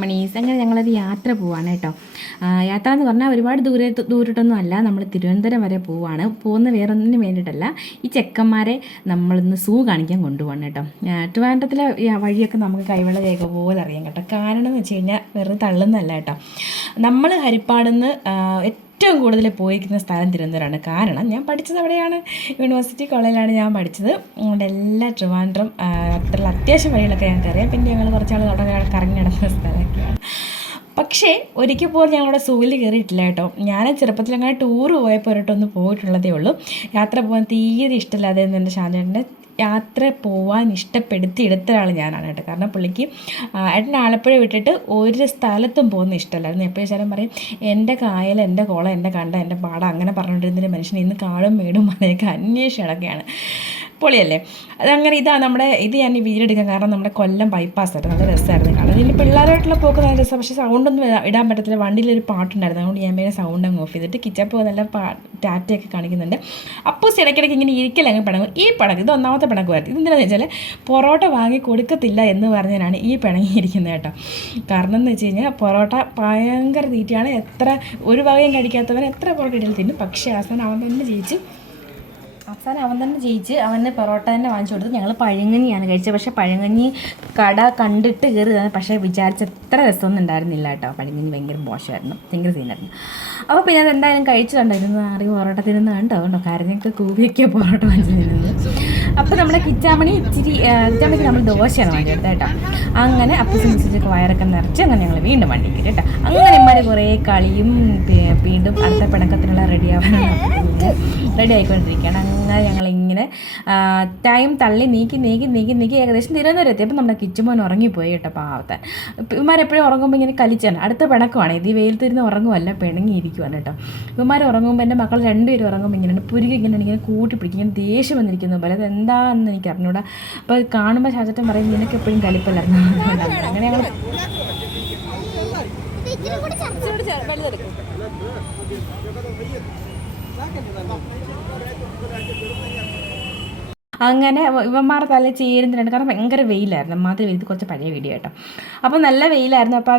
ചിക്കമണീസ്. അങ്ങനെ ഞങ്ങളൊരു യാത്ര പോവാണ് കേട്ടോ. യാത്ര എന്ന് പറഞ്ഞാൽ ഒരുപാട് ദൂരോട്ടൊന്നും അല്ല, നമ്മൾ തിരുവനന്തപുരം വരെ പോവാണ്. പോകുന്ന വേറൊന്നിനും വേണ്ടിയിട്ടല്ല, ഈ ചെക്കന്മാരെ നമ്മളിന്ന് സൂ കാണിക്കാൻ കൊണ്ടുപോകണം കേട്ടോ. ട്രിവാൻഡ്രത്തിലെ വഴിയൊക്കെ നമുക്ക് കൈവെള്ള രേഖ പോലെ അറിയാം കേട്ടോ. കാരണം എന്ന് വെച്ച് കഴിഞ്ഞാൽ വെറുതെ തള്ളുന്നതല്ല കേട്ടോ. നമ്മൾ ഹരിപ്പാടുന്ന് ഏറ്റവും കൂടുതൽ പോയിരിക്കുന്ന സ്ഥലം തിരുവനന്തപുരമാണ്. കാരണം ഞാൻ പഠിച്ചത് അവിടെയാണ്, യൂണിവേഴ്സിറ്റി കോളേജിലാണ് ഞാൻ പഠിച്ചത്. അതുകൊണ്ട് എല്ലാ ട്രിവാൻഡ്രം അത്യാവശ്യം വഴികളൊക്കെ ഞങ്ങൾക്കറിയാം. പിന്നെ ഞങ്ങൾ കുറച്ചാൾ അവിടെ കറങ്ങി നടക്കുന്ന സ്ഥലമൊക്കെയാണ്. പക്ഷേ ഒരിക്കൽ പോലും ഞങ്ങളുടെ സൂവിൽ കയറിയിട്ടില്ല കേട്ടോ. ഞാൻ ചെറുപ്പത്തിൽ അങ്ങനെ ടൂറ് പോയപ്പോൾ ഒരിട്ടൊന്ന് പോയിട്ടുള്ളതേ ഉള്ളൂ. യാത്ര പോകാൻ തീരെ ഇഷ്ടമില്ലാതെ എൻ്റെ ഷാജേട്ടൻ്റെ യാത്ര പോകാൻ ഇഷ്ടപ്പെടുത്തി എടുത്ത ഒരാൾ ഞാനാണ് കേട്ടോ. കാരണം പുള്ളിക്ക് ഏട്ടൻ ആലപ്പുഴ വിട്ടിട്ട് ഒരു സ്ഥലത്തും പോകുന്ന ഇഷ്ടമല്ലായിരുന്നു. എപ്പോഴും വെച്ചാലും പറയും, എൻ്റെ കായൽ, എൻ്റെ കുളം, എൻ്റെ കണ്ട, എൻ്റെ പാടം, അങ്ങനെ പറഞ്ഞുകൊണ്ടിരുന്നൊരു മനുഷ്യൻ ഇന്ന് കാടും മേടും മലയൊക്കെ അന്വേഷിച്ച് കിടക്കുകയാണ്. പൊളിയല്ലേ അതങ്ങനെ. ഇത് ഞാൻ വീഡിയോ എടുക്കാൻ കാരണം നമ്മുടെ കൊല്ലം ബൈപ്പാസ് ആയിരുന്നു. നല്ല രസമായിരുന്നു കാരണം. ഇതിൽ പിള്ളേരായിട്ടുള്ള പോക്ക് നല്ല രസം. പക്ഷേ സൗണ്ടൊന്നും ഇടാൻ പറ്റത്തില്ല. വണ്ടിയിലൊരു പാട്ടുണ്ടായിരുന്നു, അതുകൊണ്ട് ഞാൻ വേറെ സൗണ്ട് അങ്ങ് ഓഫ് ചെയ്തിട്ട് കിച്ചപ്പ് നല്ല ടാറ്റയൊക്കെ കാണിക്കുന്നുണ്ട്. അപ്പോൾ ഇടയ്ക്കിടയ്ക്ക് ഇങ്ങനെ ഇരിക്കലങ്ങ് പിണങ്ങും. ഈ പിണക്ക് ഇത് ഒന്നാമത്തെ പിണക്കുമായിരുന്നു. ഇതെന്താണെന്ന് വെച്ചാൽ പൊറോട്ട വാങ്ങി കൊടുക്കത്തില്ല എന്ന് പറഞ്ഞാണ് ഈ പിണങ്ങിയിരിക്കുന്നത് കേട്ടോ. കാരണം എന്ന് വെച്ച് കഴിഞ്ഞാൽ പൊറോട്ട ഭയങ്കര തീറ്റയാണ്. എത്ര ഒരു വകയും കഴിക്കാത്തവൻ എത്ര പൊറോട്ട ഇടയിൽ തിന്നും. പക്ഷേ അവസാനം അവൻ തന്നെ ജയിച്ച് അവന് പൊറോട്ട തന്നെ വാങ്ങിച്ചു കൊടുത്തു. ഞങ്ങൾ പഴങ്കഞ്ഞിയാണ് കഴിച്ചത്. പക്ഷേ പഴങ്കഞ്ഞി കട കണ്ടിട്ട് കയറി തന്നെ, പക്ഷേ വിചാരിച്ച എത്ര രസമൊന്നും ഉണ്ടായിരുന്നില്ല കേട്ടോ. പഴങ്കഞ്ഞി ഭയങ്കര മോശമായിരുന്നു, ഭയങ്കര സീനായിരുന്നു. അപ്പോൾ പിന്നെ അതെന്തായാലും കഴിച്ചിട്ടുണ്ടോ, ഇരുന്ന് അറിവ് പൊറോട്ട തിരുന്ന് കണ്ടോ കരഞ്ഞൊക്കെ കൂവിയൊക്കെ പൊറോട്ട വാങ്ങിച്ച് തിന്നുന്നത്. അപ്പോൾ നമ്മുടെ കിച്ചാമണിക്ക് നമ്മൾ ദോശയാണ് വാങ്ങിയെടുത്തത് കേട്ടോ. അങ്ങനെ അപ്പൂസിനനുസരിച്ചൊക്കെ വയറൊക്കെ നിറച്ച് അങ്ങനെ ഞങ്ങൾ വീണ്ടും വണ്ടി കയറി കേട്ടോ. അങ്ങനെ ഇമാര് കുറേ കളിയും വീണ്ടും അടുത്ത പിണക്കത്തിനുള്ള റെഡി ആയിക്കൊണ്ടിരിക്കുകയാണ്. അങ്ങനെ ഞങ്ങളിങ്ങനെ ടൈം തള്ളി നീക്കി ഏകദേശം തിരുവനന്തപുരം എത്തി. അപ്പം നമ്മുടെ കിച്ചുമോൻ ഉറങ്ങിപ്പോയി കേട്ടോ. പാവത്താൻ ഇവന്മാരെപ്പോഴും ഉറങ്ങുമ്പോൾ ഇങ്ങനെ കളിച്ചാണ്. അടുത്ത പിണക്കമാണ് ഇത്. വെയിലത്തിരുന്ന് ഉറങ്ങുമല്ല, പിണങ്ങിയിരിക്കുവാണ് കേട്ടോ. ഇവന്മാർ ഉറങ്ങുമ്പോൾ എൻ്റെ മക്കൾ രണ്ടുപേരും ഉറങ്ങുമ്പോൾ ഇങ്ങനെ പുരുകി ഇങ്ങനെ കൂട്ടി പിടിക്കും, ഇങ്ങനെ ദേഷ്യം വന്നിരിക്കുന്നു പോലെ. അത് എന്താണെന്ന് എനിക്ക് അറിഞ്ഞൂടാ. അപ്പോൾ അത് കാണുമ്പോൾ ശാചറ്റം പറയും, നിനക്ക് എപ്പോഴും കലിപ്പല്ലായിരുന്നു. അങ്ങനെ ഞങ്ങൾ അങ്ങനെ ഇവന്മാർ തല ചേരുന്നുണ്ട്. കാരണം ഭയങ്കര വെയിലായിരുന്നു. അമ്മാതിരി വെയിൽ. കുറച്ച് പഴയ വീഡിയോ കേട്ടോ. അപ്പോൾ നല്ല വെയിലായിരുന്നു. അപ്പോൾ ആ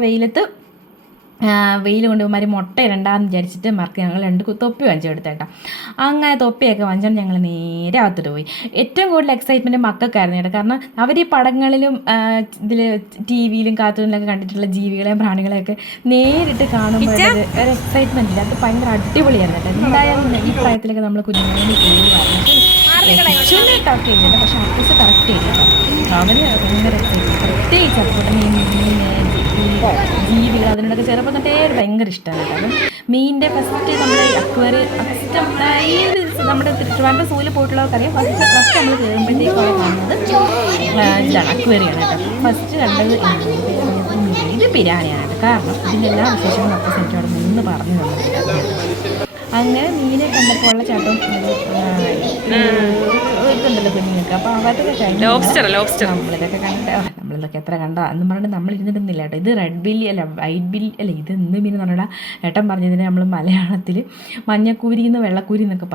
വെയിൽ കൊണ്ട് ഇവന്മാർ മുട്ട ഇടണ്ടാന്ന് വിചാരിച്ചിട്ട് ഞങ്ങൾ 2 തൊപ്പി വാങ്ങിച്ചു കൊടുത്തേട്ടാ. അങ്ങനെ തൊപ്പിയൊക്കെ വാങ്ങിച്ചാൽ ഞങ്ങൾ നേരെ അകത്തോട്ട് പോയി. ഏറ്റവും കൂടുതൽ എക്സൈറ്റ്മെൻറ്റ് മക്കൾക്കായിരുന്നു കേട്ടോ. കാരണം അവർ ഈ പടങ്ങളിലും TV-യിലും കാർട്ടൂണിലൊക്കെ കണ്ടിട്ടുള്ള ജീവികളെയും പ്രാണികളെയൊക്കെ നേരിട്ട് കാണുമ്പോൾ ഒരു എക്സൈറ്റ്മെൻറ്റ് ഇല്ല. അത് ഭയങ്കര അടിപൊളിയായിരുന്നു കേട്ടോ. എന്തായാലും ഈ പ്രായത്തിലൊക്കെ നമ്മൾ കുഞ്ഞുങ്ങളെ ടോക്കെ ഇല്ല, പക്ഷെ അപ്പൂസ് കറക്റ്റ് ചെയ്യില്ല കേട്ടോ. അവർ ഭയങ്കര എക്സൈറ്റ്മെൻറ്റ്. പ്രത്യേകിച്ച് അപ്പോൾ ജീവികൾ അതിനോടൊക്കെ ചെറുപ്പം തൊട്ടേ ഭയങ്കര ഇഷ്ടമാണ് കേട്ടോ. മീനിൻ്റെ ഫസ്റ്റ് നമ്മൾ നമ്മുടെ ട്രിവാൻഡ്രം സൂവിൽ പോയിട്ടുള്ളവർക്കറിയാം. ഫസ്റ്റ് നമ്മൾ കയറുമ്പോഴത്തേക്ക് അവിടെ കാണുന്നത് ഇതാണ്, അക്വേറിയാണ് കേട്ടോ. ഫസ്റ്റ് കണ്ടത് ഇത് പിരാനയാണ്. കാരണം ഇതിൻ്റെ എല്ലാ വിശേഷങ്ങളും അപ്പോൾ എനിക്ക് അവിടെ നിന്ന് പറഞ്ഞു തന്നിട്ടുണ്ട്. അങ്ങനെ മീനെ കണ്ടപ്പോൾ ഉള്ള ചാട്ടം ഇതുണ്ടല്ലോ കുഞ്ഞുങ്ങൾക്ക്. അപ്പോൾ അതൊക്കെ കഴിഞ്ഞു നമ്മളിതൊക്കെ എത്ര കണ്ടോ എന്നും പറഞ്ഞിട്ട് നമ്മൾ ഇരുന്നിരുന്നില്ല കേട്ടോ. ഇത് റെഡ് ബില്ലി അല്ല, വൈറ്റ് ബില്ലി അല്ല, ഇത് എന്ത് മീൻ എന്ന് പറഞ്ഞാൽ ഏട്ടൻ പറഞ്ഞതിന് നമ്മൾ മലയാളത്തിൽ മഞ്ഞക്കൂരി വെള്ളക്കൂരി എന്നൊക്കെ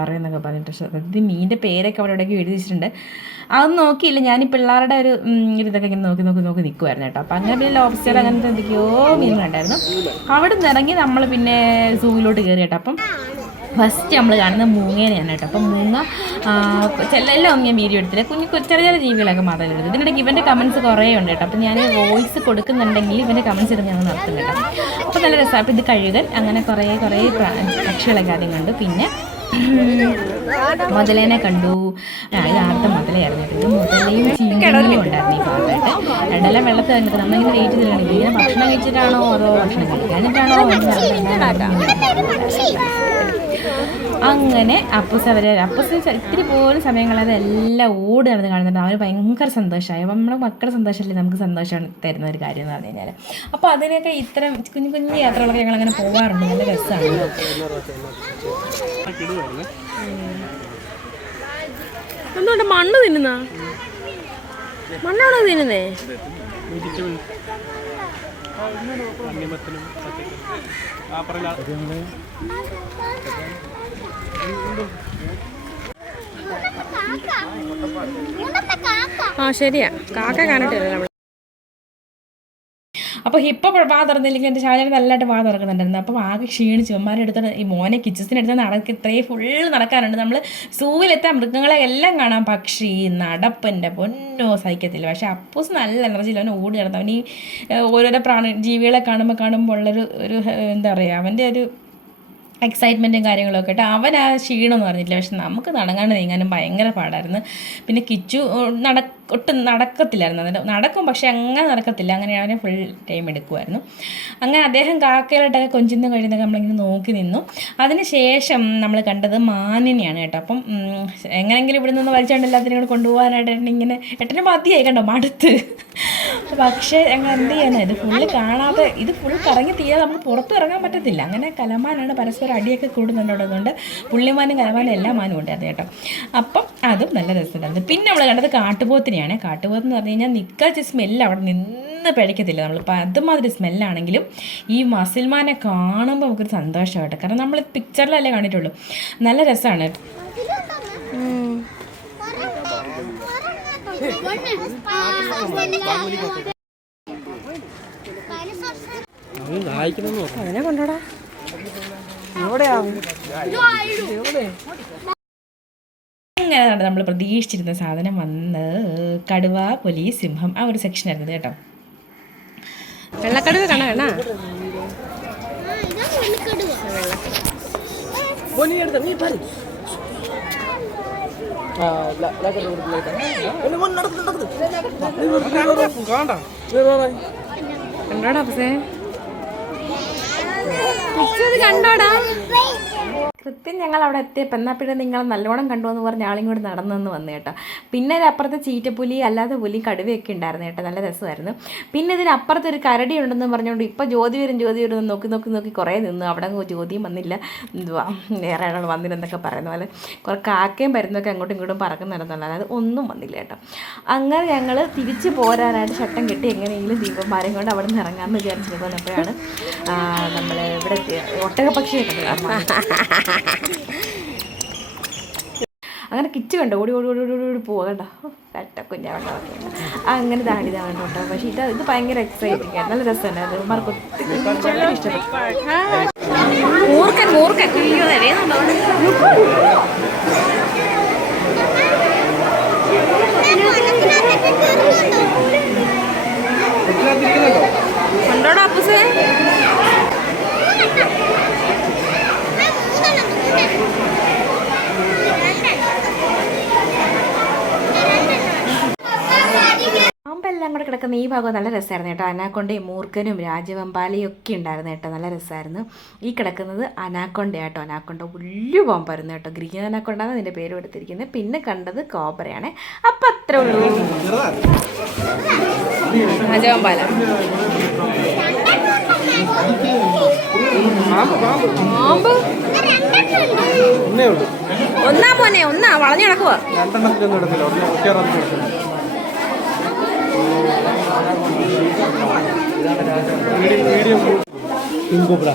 പറഞ്ഞിട്ട്. ഇത് മീനിൻ്റെ പേരൊക്കെ അവിടെ ഇവിടേക്ക് എഴുതി വെച്ചിട്ടുണ്ട്. അതൊന്നും നോക്കിയില്ല. ഞാൻ ഈ പിള്ളേരുടെ ഒരു ഇതൊക്കെ ഇങ്ങനെ നോക്കി നിൽക്കുമായിരുന്നു കേട്ടോ. അപ്പോൾ അങ്ങനെ പിന്നെ ലോബ്സ്റ്റർ അങ്ങനത്തെ എന്തൊക്കെയോ മീനുകളുണ്ടായിരുന്നു. അവിടെ നിന്ന് ഇറങ്ങി നമ്മൾ പിന്നെ സൂവിലോട്ട് കയറി കേട്ടോ. അപ്പം ഫസ്റ്റ് നമ്മൾ കാണുന്നത് മൂങ്ങേനെയാണ് കേട്ടോ. അപ്പം മൂങ്ങ എല്ലാം ഞാൻ വീഡിയോ എടുത്തില്ല. ചെറിയ ജീവികളൊക്കെ മാത്രമേ എടുത്തു. ഇതിനിടയ്ക്ക് ഇവൻ്റെ കമൻസ് കുറേ ഉണ്ട് കേട്ടോ. അപ്പം ഞാൻ വോയിസ് കൊടുക്കുന്നുണ്ടെങ്കിൽ ഇവൻ്റെ കമൻസ് ഇടുന്ന ഞങ്ങൾ നടത്തും കേട്ടോ. അപ്പോൾ നല്ല രസമാണ്. അപ്പോൾ ഇത് കഴുകൻ അങ്ങനെ കുറേ പക്ഷികളൊക്കെ ആദ്യം കണ്ടു. പിന്നെ മുതലേനെ കണ്ടു. ഇത് ആദ്യത്തെ മുതലയായിരുന്നു കേട്ടോ. ഇത് മുതലയും ചീങ്കലും ഉണ്ടായിരുന്നു ഈ ഭാഗത്തായിട്ട്. രണ്ടെല്ലാം വെള്ളത്തിൽ കണ്ടിട്ട് നമ്മളിങ്ങനെ വെയിറ്റ് ചെയ്ത് കണ്ടിട്ട് ഇങ്ങനെ ഭക്ഷണം കഴിച്ചിട്ടാണോ അതോ ഭക്ഷണം കഴിക്കാനിട്ടാണോ അങ്ങനെ അപ്പൂസ് ഇത്തിരി പോലും സമയങ്ങളത് എല്ലാം ഓടി നടന്ന് കാണുന്നുണ്ട്. അവർ ഭയങ്കര സന്തോഷമായി. അപ്പം നമ്മുടെ മക്കളുടെ സന്തോഷമല്ലേ നമുക്ക് സന്തോഷമാണ് തരുന്ന ഒരു കാര്യം എന്ന് പറഞ്ഞു കഴിഞ്ഞാൽ. അപ്പോൾ അതിനൊക്കെ ഇത്തരം കുഞ്ഞു യാത്രകളൊക്കെ ഞങ്ങളങ്ങനെ പോകാറുണ്ട്. നല്ല രസമാണ്. എന്തുകൊണ്ട് മണ്ണ് തിന്നുന്ന മണ്ണാണോ തിന്നുന്നേ? ആ ശരിയാ, കാക്ക കാണിട്ടില്ല. അപ്പോൾ ഇപ്പോൾ വാ തുറന്നില്ലെങ്കിൽ എൻ്റെ ഷാജാൻ നല്ലതായിട്ട് വാ തുറക്കുന്നുണ്ടായിരുന്നു. അപ്പോൾ ആകെ ക്ഷീണിച്ചു. അമ്മമാരുടെ അടുത്ത് ഈ മോനെ കിച്ചസിനടുത്ത് ഇത്രയും ഫുള്ള് നടക്കാറുണ്ട്. നമ്മൾ സൂവിലെത്താൻ മൃഗങ്ങളെ എല്ലാം കാണാം, പക്ഷി നടപ്പിൻ്റെ പൊന്നോ സഹിക്കത്തില്ല. പക്ഷേ അപ്പൂസ് നല്ല എനർജിയിൽ അവൻ ഓടി നടന്നു. അവൻ ഈ ഓരോരോ ജീവികളെ കാണുമ്പോൾ ഉള്ളൊരു എന്താ പറയുക, അവൻ്റെ ഒരു എക്സൈറ്റ്മെൻറ്റും കാര്യങ്ങളൊക്കെ ആയിട്ട് അവൻ ആ ക്ഷീണമൊന്നും പറഞ്ഞിട്ടില്ല. പക്ഷെ നമുക്ക് നടങ്ങാണ്ട് നീങ്ങാനും ഭയങ്കര പാടായിരുന്നു. പിന്നെ കിച്ചു ഒട്ടും നടക്കത്തില്ലായിരുന്നു. അതിൻ്റെ നടക്കും, പക്ഷെ അങ്ങനെ നടക്കത്തില്ല. അങ്ങനെ അവനെ ഫുൾ ടൈം എടുക്കുമായിരുന്നു. അങ്ങനെ അദ്ദേഹം കാക്കയിലോട്ടൊക്കെ കൊഞ്ചിന്നും കഴിയുന്നതൊക്കെ നമ്മളിങ്ങനെ നോക്കി നിന്നു. അതിന് ശേഷം നമ്മൾ കണ്ടത് മാനിനെയാണ് കേട്ടോ. അപ്പം എങ്ങനെയെങ്കിലും ഇവിടെ നിന്ന് വലിച്ചുകൊണ്ട് എല്ലാത്തിനും കൂടെ കൊണ്ടുപോകാനായിട്ട് ഇങ്ങനെ എട്ടന് മതിയായി കണ്ടോ, മടുത്ത്. പക്ഷേ ഞങ്ങൾ എന്ത് ചെയ്യാനാണ്, ഇത് ഫുള്ള് കാണാതെ ഇത് ഫുൾ കറങ്ങി തീരാതെ നമുക്ക് പുറത്തും ഇറങ്ങാൻ പറ്റത്തില്ല. അങ്ങനെ കലമാനാണ് പരസ്പരം അടിയൊക്കെ കൂടുന്നുള്ളതുകൊണ്ട് പുള്ളിമാനും കലമാനും എല്ലാ മാനും ഉണ്ടായിരുന്നു കേട്ടോ. അപ്പം അതും നല്ല രസമുണ്ടായിരുന്നു. പിന്നെ നമ്മൾ കണ്ടത് കാട്ടുപോത്തിനെയാണ്. കാട്ടുപോത്ത് എന്ന് പറഞ്ഞു കഴിഞ്ഞാൽ നിൽക്കാച്ച സ്മെല്ല് അവിടെ നിന്ന് പിഴയ്ക്കത്തില്ല. നമ്മളിപ്പോൾ അതുമാതിരി സ്മെല്ലാണെങ്കിലും ഈ മസിൽമാനെ കാണുമ്പോൾ നമുക്കൊരു സന്തോഷമായിട്ട്, കാരണം നമ്മൾ പിക്ചറിലല്ലേ കണ്ടിട്ടുള്ളൂ. നല്ല രസമാണ്. അതിനെ കൊണ്ടോടാ. അങ്ങനെയാണ് നമ്മൾ പ്രതീക്ഷിച്ചിരുന്ന സാധനം വന്ന് കടുവ, പുലി, സിംഹം ആ ഒരു സെക്ഷനായിരുന്നു കേട്ടോ. വെള്ളക്കടുവ കാണാ വേണ കണ്ടോടാ പക്ഷേ കണ്ടോടാ. കൃത്യം ഞങ്ങൾ അവിടെ എത്തിയപ്പോൾ എന്നാൽ പിന്നെ നിങ്ങൾ നല്ലോണം കണ്ടു എന്ന് പറഞ്ഞ ആളും കൂടി നടന്നു വന്നു കേട്ടോ. പിന്നെ അപ്പുറത്തെ ചീറ്റപ്പുലി അല്ലാതെ പുലി കടുവയൊക്കെ ഉണ്ടായിരുന്നു കേട്ടോ. നല്ല രസമായിരുന്നു. പിന്നെ ഇതിനപ്പുറത്ത് ഒരു കരടി ഉണ്ടെന്ന് പറഞ്ഞുകൊണ്ട് ഇപ്പോൾ ജ്യോതി വരും നോക്കി കുറേ നിന്നു. അവിടെ ജ്യോതിയും വന്നില്ല, എന്തുവാ വേറെ ആളുകൾ വന്നില്ലെന്നൊക്കെ പറയുന്ന പോലെ കുറേ കാക്കയും വരുന്നൊക്കെ അങ്ങോട്ടും ഇങ്ങോട്ടും പറക്കുന്നുണ്ടെന്നുള്ള, അതായത് ഒന്നും വന്നില്ല കേട്ടോ. അങ്ങനെ ഞങ്ങൾ തിരിച്ച് പോരാനായിട്ട് ചട്ടം കെട്ടി എങ്ങനെയെങ്കിലും ദീപന്മാരെയും കൊണ്ട് അവിടെ നിന്ന് ഇറങ്ങാമെന്ന് വിചാരിച്ചിട്ട് വന്നപ്പോഴാണ് നമ്മൾ ഇവിടെ ഒട്ടകപ്പക്ഷിയെ കണ്ടത്. അങ്ങനെ കിച്ച് കണ്ടോ, ഓടി പോവുക കേട്ടോ. കട്ട കുഞ്ഞാവണ്ട അങ്ങനെ താണ്ടിതാ കേട്ടോ. പക്ഷേ ഇത് ഭയങ്കര എക്സൈറ്റിംഗ് ആണ്, നല്ല രസമല്ലേ. അത് മാർക്ക് ഒത്തിരി ഇഷ്ടപ്പെട്ടു. മൂർക്കൻ കണ്ടോടാ അപ്പൂസേ. പാമ്പെല്ലാം കൂടെ കിടക്കുന്ന ഈ ഭാഗം നല്ല രസമായിരുന്നു കേട്ടോ. അനാക്കൊണ്ടയും മൂർഖനും രാജവെമ്പാലയും ഒക്കെ ഉണ്ടായിരുന്നു കേട്ടോ. നല്ല രസമായിരുന്നു. ഈ കിടക്കുന്നത് അനാക്കൊണ്ട കേട്ടോ. അനാക്കൊണ്ട വലിയ പാമ്പായിരുന്നു കേട്ടോ. ഗ്രീൻ അനാക്കൊണ്ടാണ് അതിൻ്റെ പേര് എടുത്തിരിക്കുന്നത്. പിന്നെ കണ്ടത് കോബ്രയാണ്. അപ്പം അത്രേ ഉള്ളൂ. രാജവെമ്പാല ഒന്നാ പോനെ ഒന്നാ വളഞ്ഞു കിടക്കുക. Cobra.